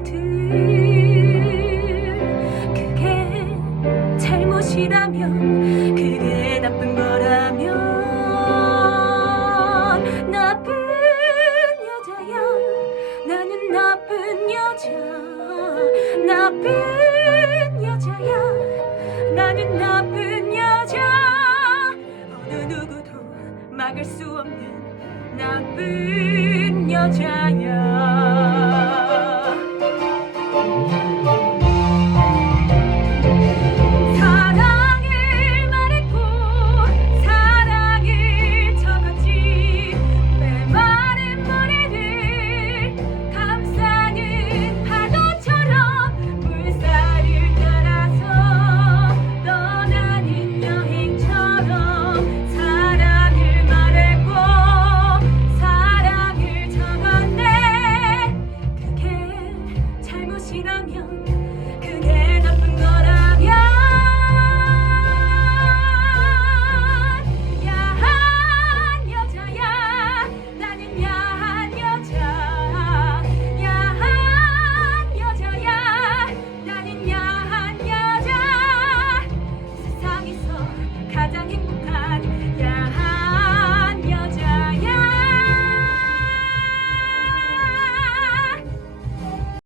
말들 그게 잘못이라면 그게 나쁜 거라면. 나쁜 여자야. 나는 나쁜 여자. 나쁜 여자야. 나는 나쁜 여자. 어느 누구도 막을 수 없는 나쁜 여자야 Amen. 잘못이라면